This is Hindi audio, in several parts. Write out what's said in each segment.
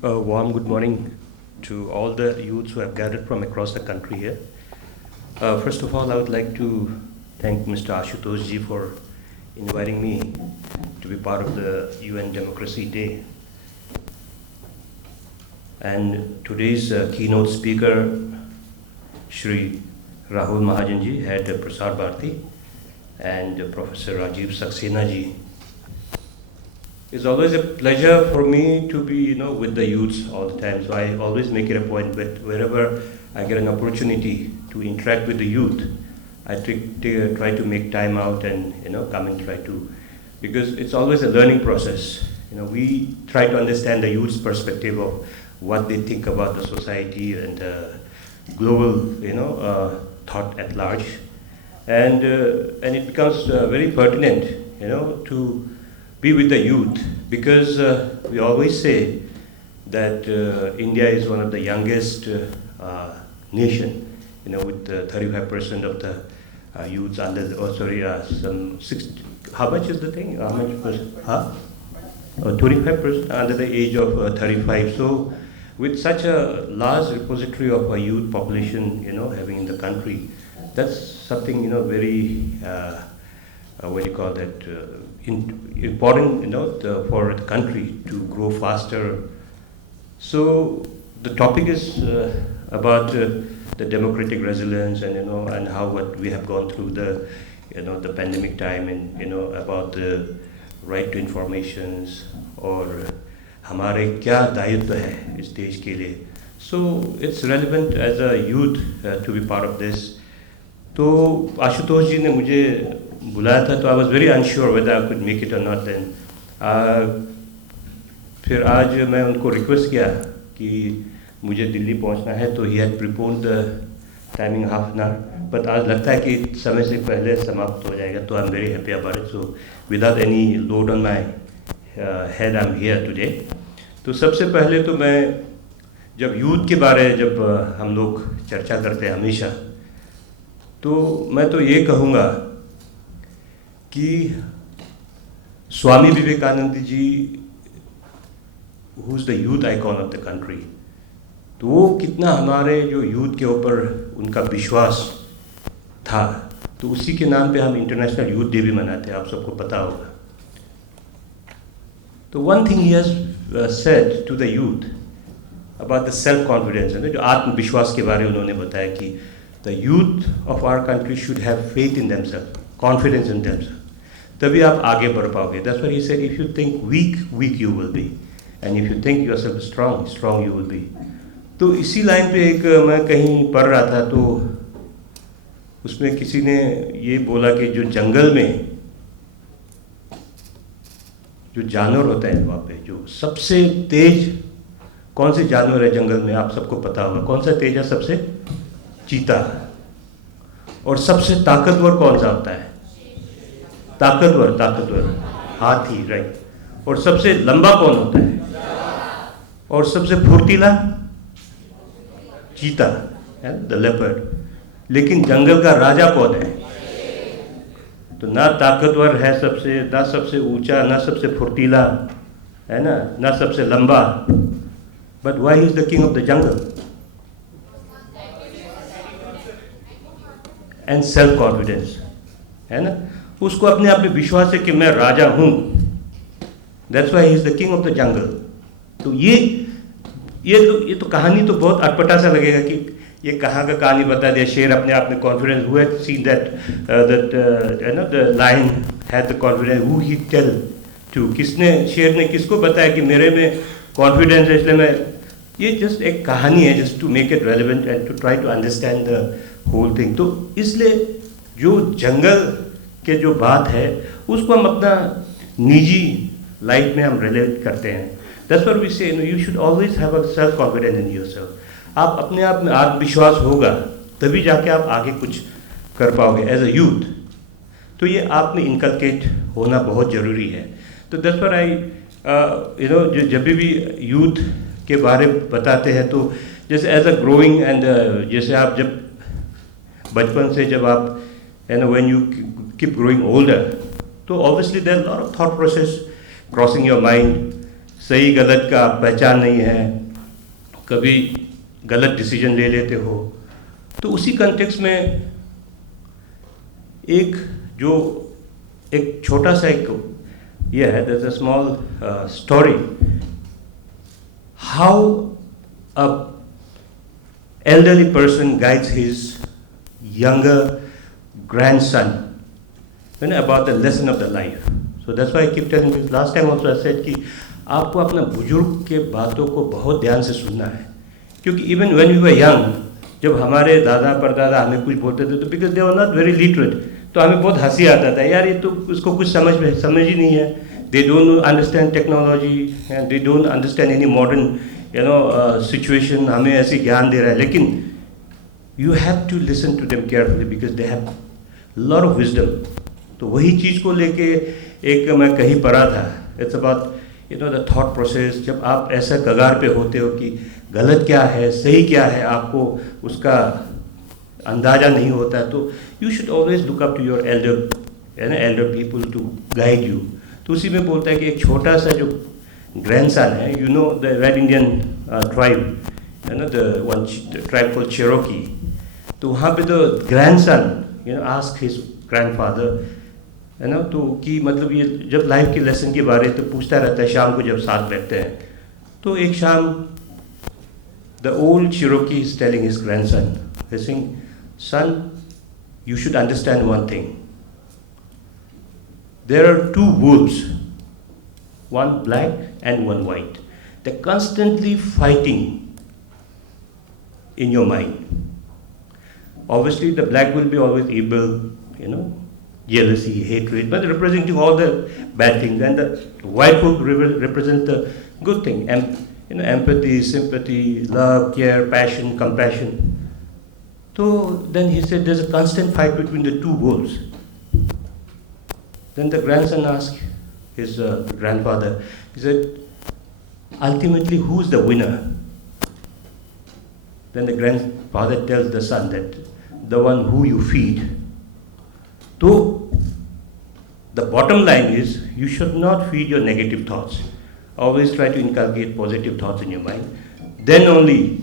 A warm good morning to all the youths who have gathered from across the country here. First of all, I would like to thank Mr. Ashutosh ji for inviting me to be part of the UN Democracy Day. And today's keynote speaker, Shri Rahul Mahajan ji, head of Prasar Bharati, and Professor Rajiv Saxena ji. It's always a pleasure for me to be, with the youths all the time. So I always make it a point that wherever I get an opportunity to interact with the youth, I try to make time out and, come and try to, because it's always a learning process. We try to understand the youth's perspective of what they think about the society and global, thought at large, and it becomes very pertinent, to be with the youth, because we always say that India is one of the youngest nation, with 35% of the youths under some 60, how much is the thing? How much percent? 25% under the age of 35. So with such a large repository of a youth population, having in the country, that's something, very, what do you call that, important, for the country to grow faster. So the topic is about the democratic resilience and, and how what we have gone through the, the pandemic time, and, about the right to informations, और हमारे क्या दायित्व है इस देश के लिए. So it's relevant as a youth to be part of this. तो आशुतोष जी ने मुझे बुलाया था, तो I was very unsure whether I could make it or not. Then फिर आज मैं उनको रिक्वेस्ट किया कि मुझे दिल्ली पहुंचना है, तो he had preponed the timing half an hour. But आज लगता है कि समय से पहले समाप्त हो जाएगा, तो I'm very happy about it. So without any load on my head, I'm here today. तो सबसे पहले तो मैं जब यूथ के बारे जब हम लोग चर्चा करते हैं हमेशा, तो मैं तो ये कहूँगा कि Swami Vivekananda ji, who is the youth icon of the country, तो वो कितना हमारे जो यूथ के ऊपर उनका विश्वास था, तो उसी के नाम पे हम इंटरनेशनल यूथ डे भी मनाते हैं, आप सबको पता होगा. तो one thing he has said to the youth about the self confidence, जो आत्मविश्वास के बारे में उन्होंने बताया कि the youth of our country should have faith in themselves, confidence in themselves. तभी आप आगे बढ़ पाओगे. That's why he said, if you think weak, weak you will be, and if you think yourself strong, strong you will be. तो इसी लाइन पे एक मैं कहीं पढ़ रहा था, तो उसमें किसी ने ये बोला कि जो जंगल में जो जानवर होते हैं वहाँ पे, जो सबसे तेज कौन से जानवर है जंगल में, आप सबको पता होगा कौन सा तेज है सबसे? चीता. और सबसे ताकतवर कौन सा होता है? ताकतवर हाथी, राइट. और सबसे लंबा कौन होता है? और सबसे फुर्तीला? चीता, द लेपर्ड. लेकिन जंगल का राजा कौन है? तो ना ताकतवर है सबसे, ना सबसे ऊंचा, ना सबसे फुर्तीला, है ना सबसे लंबा, but why is the king of the jungle? And self confidence, है ना. उसको अपने आप में विश्वास है कि मैं राजा हूं. That's why he is the king of the jungle. तो ये तो कहानी तो बहुत अटपटा सा लगेगा कि ये कहाँ का कहानी बता दिया. शेर अपने आप में confidence, who had seen that the lion had the confidence, who he tell to, किसने, शेर ने किसको बताया कि मेरे में कॉन्फिडेंस है, इसलिए मैं. ये जस्ट एक कहानी है, just to make it relevant and to try to understand the whole thing. तो इसलिए जो जंगल के जो बात है उसको हम अपना निजी लाइफ में हम रिलेट करते हैं. दैट्स व्हाट वी से, you should always have a self confidence in yourself. आप अपने आप में आत्मविश्वास होगा तभी जाके आप आगे कुछ कर पाओगे एज अ यूथ. तो ये आप में इनकलकेट होना बहुत ज़रूरी है. तो दैट्स व्हाट आई जब भी यूथ के बारे में बताते हैं, तो जैसे एज अ ग्रोइंग एंड जैसे आप जब बचपन से जब आप when you keep growing older, तो obviously there lot of thought process crossing your mind. सही गलत का पहचान नहीं है, कभी गलत डिसीजन ले लेते हो। तो उसी कंटेक्स्ट में एक छोटा सा एक ये है, there's a small story how a elderly person guides his younger grandson about the lesson of the life. So that's why I keep telling you, last time also I said कि आपको अपना बुजुर्ग के बातों को बहुत ध्यान से सुनना है, क्योंकि even when we were young, जब हमारे दादा परदादा हमें कुछ बोलते थे तो because they were not very literate, तो हमें बहुत हंसी आता था, यार ये तो उसको कुछ समझ ही नहीं है, they don't understand technology and they don't understand any modern situation, हमें ऐसे ज्ञान दे रहा है। लेकिन you have to listen to them carefully because they have lot of wisdom. तो वही चीज़ को लेके एक मैं कहीं पढ़ा था, it's about the thought process. जब आप ऐसा कगार पे होते हो कि गलत क्या है सही क्या है, आपको उसका अंदाज़ा नहीं होता, तो you should always look up to your elder people to guide you. तो उसी में बोलता है कि एक छोटा सा जो ग्रैंडसन है, the red Indian tribe, the one tribe called Cherokee, तो वहाँ पे the grandson ask his grandfather, तो कि मतलब ये जब लाइफ के लेसन के बारे तो पूछता रहता है शाम को जब साथ बैठते हैं। तो एक शाम the old Cherokee is telling his grandson, he saying, son, you should understand one thing. There are two wolves, one black and one white. They're constantly fighting in your mind. Obviously, the black will be always evil, jealousy, hatred, but representing all the bad things. And the white wolf represents the good thing, and empathy, sympathy, love, care, passion, compassion. So then he said, there's a constant fight between the two wolves. Then the grandson asked his grandfather, he said, ultimately, who's the winner? Then the grandfather tells the son that the one who you feed. So the bottom line is, you should not feed your negative thoughts. Always try to inculcate positive thoughts in your mind. Then only,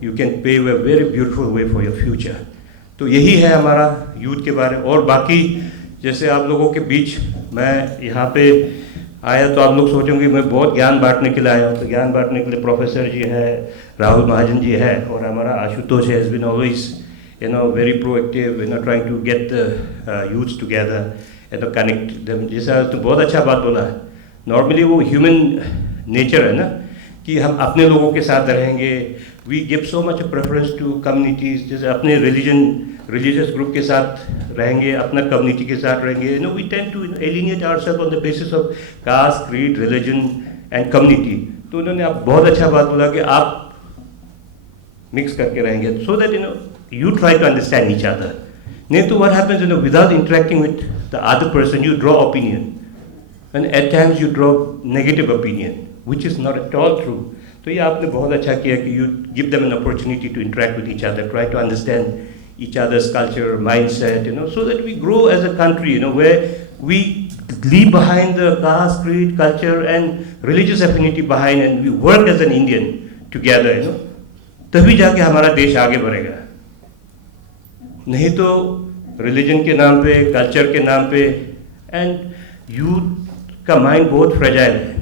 you can pave a very beautiful way for your future. तो यही है हमारा यूथ के बारे में। और बाकी जैसे आप लोगों के बीच मैं यहाँ पे आया तो आप लोग सोचेंगे मैं बहुत ज्ञान बांटने के लिए आया हूँ। तो ज्ञान बांटने के लिए प्रोफेसर जी है, राहुल महाजन जी है, और हमारा Ashutosh has been always very proactive, trying to get the youths together and connect them. जैसा तो बहुत अच्छा बात बोला है। नॉर्मली वो ह्यूमन नेचर है ना कि हम अपने लोगों के साथ रहेंगे, we give so much preference to communities, जैसे अपने रिलीजियस ग्रुप के साथ रहेंगे, अपना कम्युनिटी के साथ रहेंगे, we tend to alienate ourselves on the basis of caste, creed, religion and community. तो उन्होंने आप बहुत अच्छा बात बोला कि आप मिक्स करके रहेंगे, so that you try to understand each other. Then to what happens, without interacting with the other person, you draw opinion. And at times you draw negative opinion, which is not at all true. So ये आपने बहुत अच्छा किया कि you give them an opportunity to interact with each other, try to understand each other's culture, mindset, so that we grow as a country, where we leave behind the caste, creed, culture and religious affinity behind, and we work as an Indian together, तभी जाके हमारा देश आगे बढ़ेगा। नहीं तो रिलीजन के नाम पे, कल्चर के नाम पे, एंड यूथ का माइंड बहुत फ्रेजाइल है,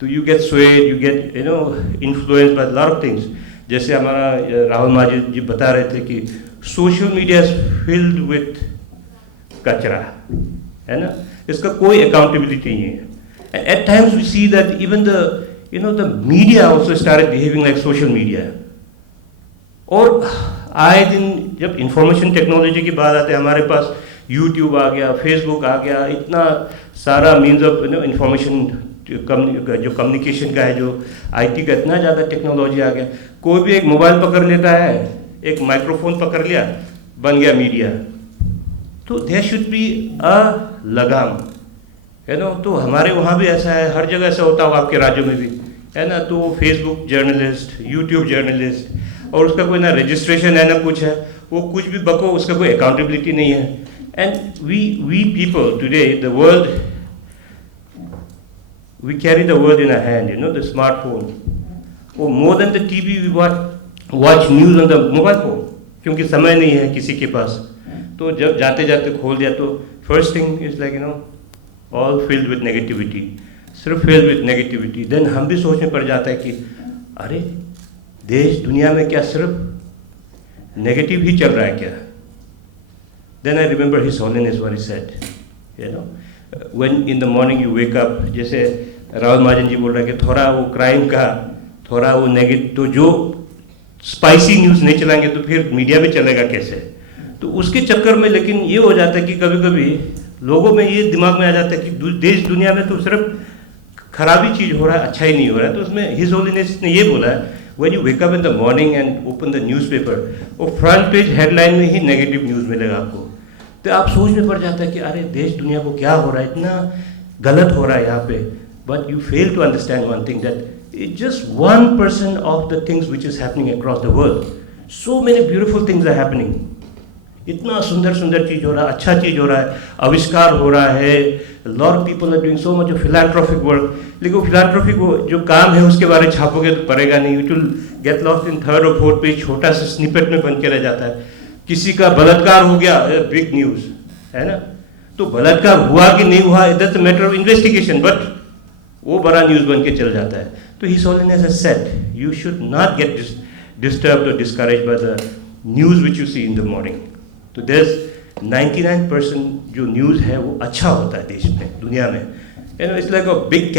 तो you get swayed, you get influence by lot of things. जैसे हमारा राहुल महाजन जी बता रहे थे कि social media is filled with कचरा, है ना, इसका कोई अकाउंटेबिलिटी नहीं है। At times we see that even the media also started behaving like social media. और आए दिन जब इंफॉर्मेशन टेक्नोलॉजी की बात आती है, हमारे पास यूट्यूब आ गया, फेसबुक आ गया, इतना सारा मीन्स ऑफ इंफॉर्मेशन जो कम्युनिकेशन का है, जो आईटी का इतना ज़्यादा टेक्नोलॉजी आ गया, कोई भी एक मोबाइल पकड़ लेता है, एक माइक्रोफोन पकड़ लिया, बन गया मीडिया। तो देयर शुड बी अ लगाम, तो हमारे वहाँ भी ऐसा है, हर जगह ऐसा होता होगा, आपके राज्यों में भी है ना। तो फेसबुक जर्नलिस्ट, यूट्यूब जर्नलिस्ट, और उसका कोई ना रजिस्ट्रेशन है ना कुछ है, वो कुछ भी बको, उसका कोई अकाउंटेबिलिटी नहीं है। And we people today, the world we carry the world in our hand, you know, the smartphone. Or more than the TV, we watch news on the mobile phone. क्योंकि समय नहीं है किसी के पास, तो जब जाते जाते खोल दिया तो first thing is like you know all filled with negativity, सिर्फ फिल्ड विद नेगेटिविटी. देन हम भी सोचने पड़ जाता है कि अरे देश दुनिया में क्या सिर्फ नेगेटिव ही चल रहा है क्या. Then I remember his holiness what he said, you know, when in the morning you wake up, जैसे राहुल महाजन जी बोल रहे हैं कि थोड़ा वो क्राइम का, थोड़ा वो नेगेटिव, तो जो स्पाइसी न्यूज़ नहीं चलाएंगे तो फिर मीडिया में चलेगा कैसे. तो उसके चक्कर में लेकिन ये हो जाता है कि कभी कभी लोगों में ये दिमाग में आ जाता है कि देश दुनिया में तो सिर्फ खराबी चीज़ हो रहा है, अच्छा ही नहीं हो रहा है. तो उसमें हिज होलीनेस ने ये बोला है, when you wake up in the morning and open the newspaper, वो फ्रंट पेज हेडलाइन में ही नेगेटिव न्यूज़ मिलेगा आपको. तो आप सोचने पड़ जाता है कि अरे देश दुनिया को क्या हो रहा है, इतना गलत हो रहा है यहाँ पे. But you fail to understand one thing, that it's just 1% of the things which is happening across the world. So many beautiful things are happening. इतना सुंदर सुंदर चीज़ हो रहा है, अच्छा चीज़ हो रहा है, आविष्कार हो रहा है. lot of people are doing so much of philanthropic work. लेकिन वो philanthropic जो काम है उसके बारे में छापोगे तो पड़ेगा नहीं. It will get lost in third or fourth page, छोटा सा स्निपेट में बन के रह जाता है. किसी का बलात्कार हो गया, बिग न्यूज़ है ना. तो बलात्कार हुआ कि नहीं हुआ, that's a matter of investigation, but वो बड़ा न्यूज़ बन के चल जाता है. तो His Holiness has said, you should not get disturbed or discouraged by the news which you see in the morning. तो there's 99% जो न्यूज़ है वो अच्छा होता है देश में, दुनिया में. You know, it's like a big